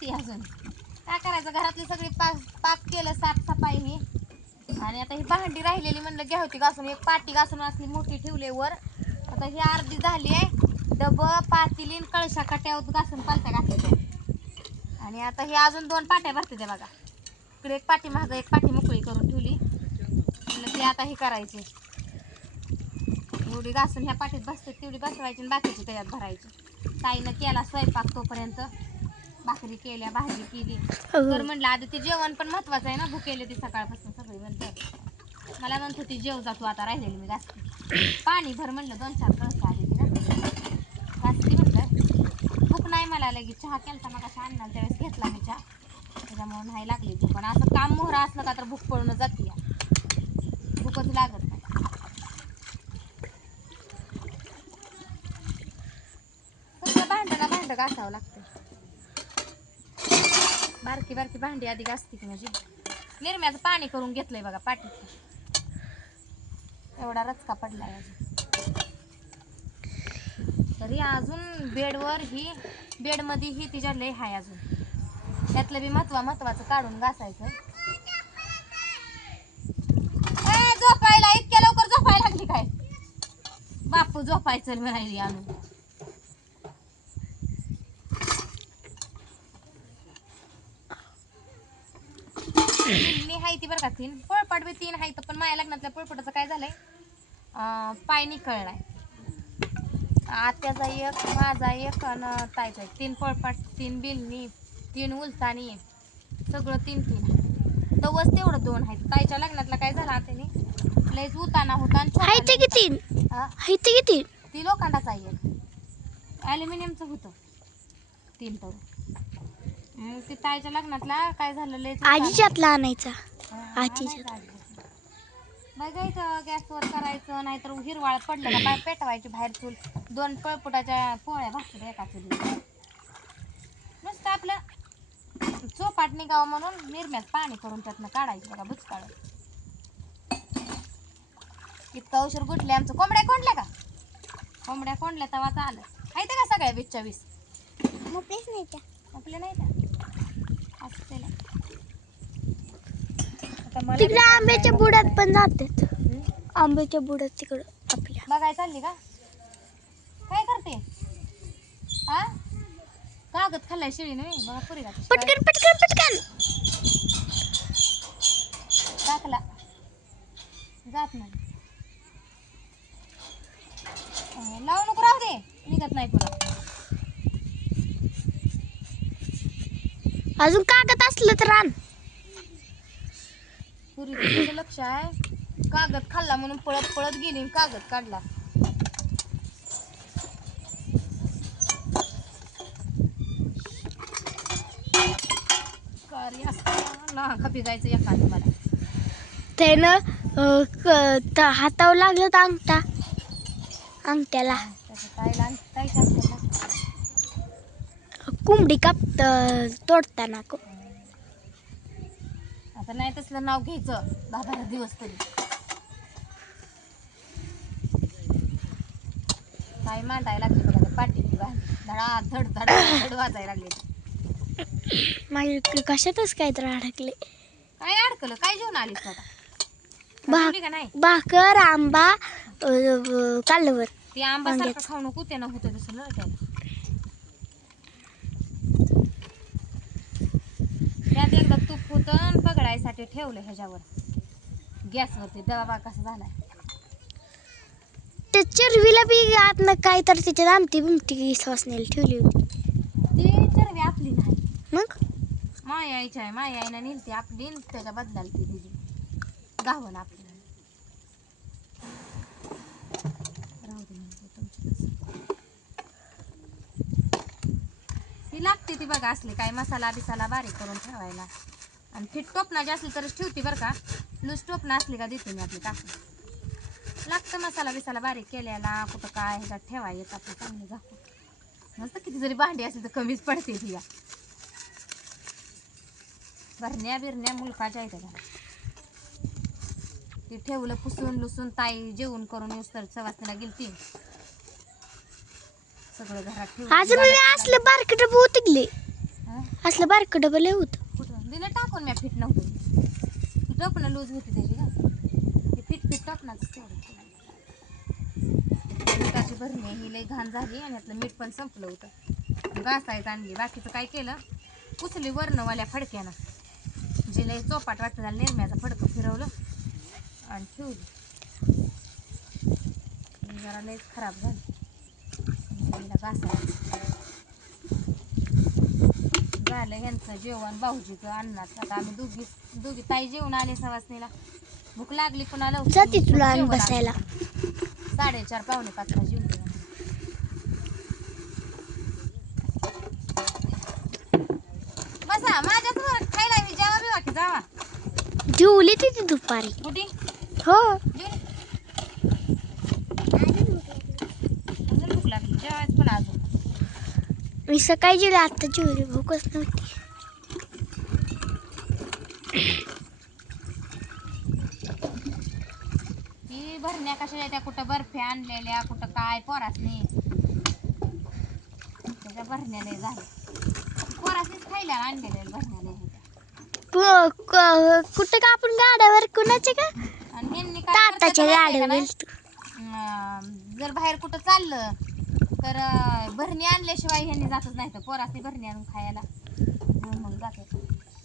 घासते अजून. काय करायचं, घरातली सगळी पाक केलं साफसफाई ही. आणि आता ही भांडी राहिलेली म्हणलं घ्या होती घासून. एक पाटी घासून असली मोठी ठेवली वर. आता ही अर्धी झाली आहे. डबं पातेलीन कळशा कट्यावर घासून पालत्या घातल्या. आणि आता ही अजून 2 पाट्या भरते ते बघा. इकडे एक पाटी मागं एक पाटी मोकळी करून ठेवली. म्हणलं ती आता ही करायची. एवढी घासून ह्या पाटीत बसते तेवढी बसवायची आणि बाकीची त्याच्यात भरायची. ताईनं केला स्वयंपाक तोपर्यंत. भाकरी केल्या, भाजी केली. तर म्हणलं आधी ते जेवण पण महत्वाचं आहे ना. भुकेले ती सकाळपासून सगळी म्हणतात. मला म्हणत होती जेव जातो आता राहिलेली मी घासते. पाणी भर म्हणलं 2-4 कळशा आधी घासती म्हणलं. भूक नाही मला लगी. चहा केलता मग अशा आणणार त्यावेळेस घेतला मी चहा. त्याच्यामुळे नाही लागली भूक. पण असं काम मोहरा असलं का तर भूक पळून जाते. भूकच लागत नाही. कुठलं भांडं घासावं लागतं. बारकी बारकी भांडी आधी घासते की म्हणजे. निरम्याचं पाणी करून घेतलंय बघा पाटीत. एवढा रचका पडलाय अजून. तरी अजून बेडवर ही बेडमध्ये ही तिच्या लय हाय अजून. त्यातलं बी महत्वाचं काढून घासायचं. झोपायला इतक्या लवकर झोपायला लागली काय? बापू झोपायचं म्हणाली आणून. मी हाय ती बरं का 3 पोळपाट बी 3 हाय. पण माझ्या लग्नातल्या पोळपाटाचं काय झालंय, पाय निकळलाय. आत्याचा एक, माझा एक आणि ताईचा एक. 3 पोळपाट, 3 बिलणी, 3 उलतानी, सगळं 3 तवच तेवढं 2 आहेत. ताईच्या लग्नातला काय झालं आत्याने लयच उताना होता आणि ती लोखंडाचा आहे. ॲल्युमिनियमचं होतं 3 तव. मग ते ताईच्या लग्नातला काय झालं लयच आजीच्यातला आणायचा. बघायचं गॅसवर करायचं. नाहीतर हिरवाळ पडलं का बाय पेटवायची बाहेर चूल. 2 पळपुटाच्या पोळ्या भाकरी एका चुलीवर. नुसतं आपलं चोपाट निघावं म्हणून निरम्यात पाणी करून त्यातनं काढायचं बघा बुचकाळ. इतका उशीर गुटले आमचं. कोंबड्या कोंडल्या का? कोंबड्या कोंडल्या तेव्हा आलं. आहे का सगळ्या 20-24? मोकळेच नाही त्या. आपले नाही का असं केलं. तिकडे आंब्याच्या बुडात पण जातात. आंब्याच्या बुडात तिकडं आपल्या बघाय चालली का? काय करते? हा कागद खाल्लाय शिळीने बघा पुरी का. पटकन पटकन पटकन टाकला जात नाही. लावू नको राहू दे निघत नाही पुन्हा. अजून कागद असलं तर आण. पुरी तुझं लक्ष आहे. कागद खाल्ला म्हणून पळत पळत गेली आणि कागद काढला. कार्य असताना खपी जायचं एखादं मला. त्यानं हातावर लागलं तर अंगठ्याला कोंबडी तोडताना. आता नाही तसलं नाव घ्यायचं 10-12 दिवस तरी. काय मांडायला लागली बघा पाठी धडा धड धड धड वाजायला लागले. माझ्या कशातच काय तर अडकले. काय अडकलं? काय जेवण आलीस आता? का नाही भाकर आंबा कालवर. ते आंबा सारखं खाऊ नको त्यानं होतं तसं ना त्याला. त्यात एकदा तूप होतं पगडायसाठी ठेवलं ह्याच्यावर गॅसवरती. दवा कसा झालाय. त्या चरवीला बी आतनं काय तर त्याच्यात आमटी बिमटी सवासण्याला ठेवली होती. ती चरवी आपली नाही. मग मायाईची आहे. मायाईनं नेलती आपली त्याच्या बदलाला ती दिली गावण आपली. राहू दे ती लागते ती बघा असली काय मसाला बिसाला बारीक करून ठेवायला. आणि फिट टोपणाची असली तरच ठेवते बरं का. लूज टोपणं असली का देते मी आपली टाकून. लागतं मसाला बिसाला बारीक केलेला कुठं काय ह्याच्यात ठेवायचं आपलं चांगलं झाकून. मस्त किती जरी भांडी असली तर कमीच पडते ती. भरण्या बिरण्या मुलकाच्या आहेत का. ती ठेवलं पुसून लुसून. ताई जेवण करून येऊस तर सवासनीला गेलती. सगळं घरात ठेवलं. अजून मी असलं बारकट बोतगले. हं? असलं बारकं डबल होत. कुठं दिलं टाकून मी फिट नव्हतं टोपणं लूज होती त्याची का ती फिट टोपणाच तेवढं मिठाची भरणी ही लई घाण झाली आणि यातलं मीठ पण संपलं होतं घासायचं आणली बाकीचं काय केलं पुसली वरणवाल्या फडक्यानं जी लई चोपाट वाटतं झालं निरम्याचं फडकं फिरवलं आणि ठेवली जरा लईच खराब झाली हिला घासायचं झालं ह्यांचं जेवण भाऊजीचं अन्नाचं आता आम्ही दोघी ताई जेवण आले सवासनीला भूक लागली पुन्हा जाते तुला आण जेवण बसायला. आणलं. 4:30 पावणे 5ला जेवली बसा माझ्याच खायला मी जेवा बिवा की जावा जेवली तिथे दुपारी. कुठे हो अजून भूक लागली जेवायच पण अजून मी सकाळी जेवले आता जेवली भूकच नव्हती. ही भरण्या कशा त्या कुठं बर्फी आणलेल्या कुठं काय पोरासनी त्याच्या भरण्याला झालं पोरासनीच खायला आणलेल्या भरण्याला कुठं का आपण गाड्यावर कुणाचे का आणि ह्यांनी काय ताताच्या करतात माहितीये का गाड्यावर नाही? गेलतो. जर बाहेर कुठं चाललं तर भरणी आणल्याशिवाय ह्यांनी जातच नाही तर पोरासनी भरणी आणून खायला मग जाते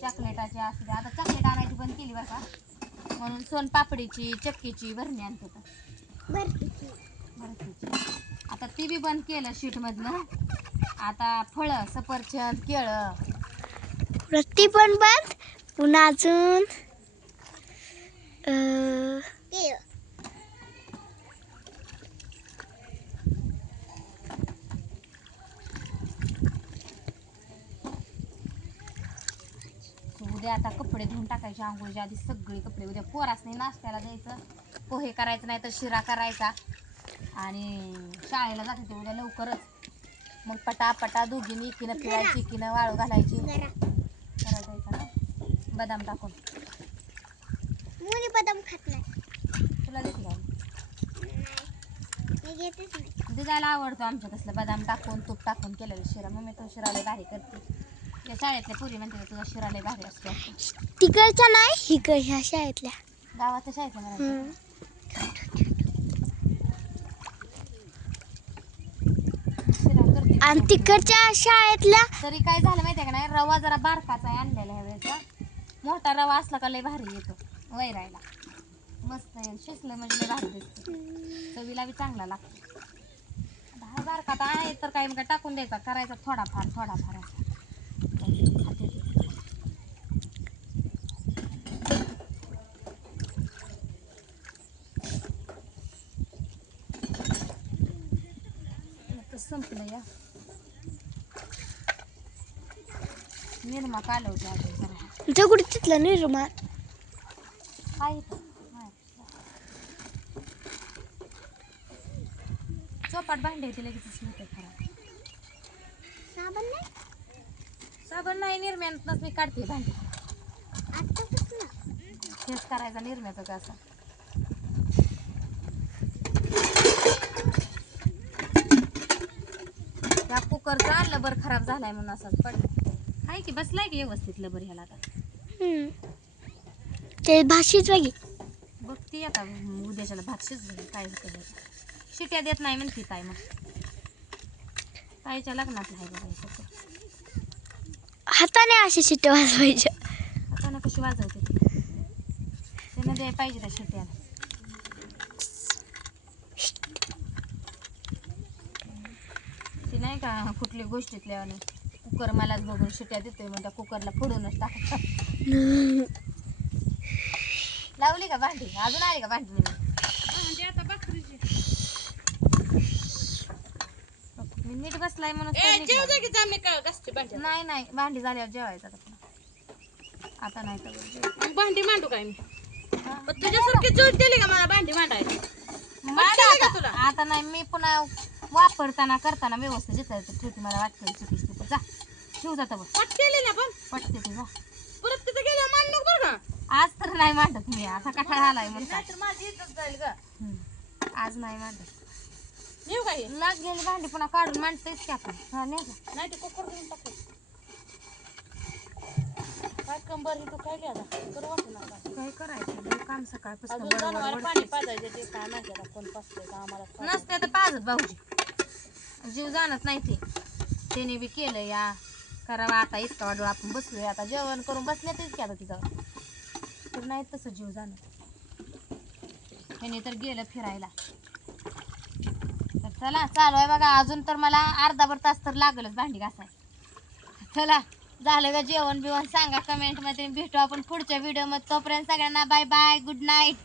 चॉकलेटाची असते आता चॉकलेट आणायची बंद केली बरं का म्हणून सोनपापडीची चक्कीची भरणी आणते बर्फीची आता ती बी बंद केलं शीटमधनं आता फळं सफरचंद केळं ती पण बंद पुन्हा अजून उद्या आता कपडे धुवून टाकायचे आंघोळीच्या आधी सगळे कपडे उद्या पोरासनी नाश्त्याला द्यायचं पोहे करायचं नाही तर शिरा करायचा आणि शाळेला जाते ते उद्या लवकरच मग पटापटा दोघींनी एकीनं पिळायची एकीनं वाळू घालायची करायचं ना बदाम टाकून मुली बदाम खात नाही. तुला देते का मी घेतेच नाही. दिदाला आवडतो आमच्या तसलं बदाम टाकून तूप टाकून केलेलं शिरा मम्मी तो शिरा लय भारी करते त्या शाळेतल्या पुरी म्हणते तुझा शिरा लय भारी असतो तिकडच्या नाही ह्या शाळेतल्या गावाच्या शाळेतल्या मला शिरा करते आणि तिकडच्या शाळेतल्या तरी काय झालं माहितीये का नाही रवा जरा बारकाचा आहे आणलेला ह्या वेळेचा मोठा रवा असला का लय भारी येतो वैरायला मस्त आहे शिजलं म्हणजे लय भारी दिसतो चवीला बी चांगला लागतो हा बारका तर आहे तर काही मग टाकून द्यायचा करायचा थोडाफार असा खाते ते संपलं या निरमा कालवते अजून जरा दगड तिथलं निर्माण काय चोपाट भांडे होते लगेच होते खराब साबण नाही निरम्यानंच मी काढते भांडी हेच करायचा निरम्याचं का असं त्या कुकरचं आणलं बरं खराब झालाय म्हणून असंच पडलं आहे की बसलाय की व्यवस्थित लबर ह्याला आता ते भाषीच वेगळी बघती आता उद्याच्याला भात शिजलं काय होतं शिट्या देत नाही म्हणते ताई मग ताईच्या लग्नात आहे बघायचं हाताने असे शिट्टे वाजवायच्या हातानं कशी वाजवते ती त्यानं द्याय पाहिजे त्या शिट्याला ती नाही का कुठली गोष्टीतल्या कुकर मलाच बघून शिट्या देतोय मग त्या कुकरला फोडूनच टाका लावली का भांडी अजून आली का भांडी म्हणजे आता मी नीट बसलाय म्हणून नाही भांडी झाल्यावर जेवायचं आता नाही तर भांडी मांडू काय मी तुझ्यासारखी जोड दिली का मला भांडी मांडायला तुला आता नाही मी पुन्हा वापरताना करताना व्यवस्थित जिथं ठेवते मला वाटतं चुकीच तिथं जा ठेवू जातं बघ पट केली ना पण पटते ते जा परत तिथं गेल्यावर मांड नको बरं का आज तर नाही मांडत मी आता कठाळा आलाय म्हणून नाहीतर माझी इथंच जाईल ग आज नाही मांडत नेऊ काही लागलेली भांडी पुन्हा काढून मांडतेच की आपण हा नाही का नाही ते कुकर घेऊन टाकू काय कंबर ही तू काय आता करू वाटत ना काय करायचं लय काम सकाळपासून अजून बडबड जनावर बडबड. पाणी पाजायचं ते काय माहिती आता कोण पाजतंय का आम्हाला नसते तर पाजत भाऊजी जीव जाणत नाही ते त्याने बी केलं या करावा आता इतका वाढू आपण बसलोय आता जेवण करून बसण्यातच की आता तिथं तर नाही तसं जीव जाणत त्याने तर गेलं फिरायला तर चला चालू आहे बघा अजून तर मला अर्धाभर तास तर लागलच भांडी घासाय चला झालं का जेवण बिवण सांगा कमेंट मध्ये भेटू आपण पुढच्या व्हिडिओ मध्ये तोपर्यंत सगळ्यांना बाय बाय गुड नाईट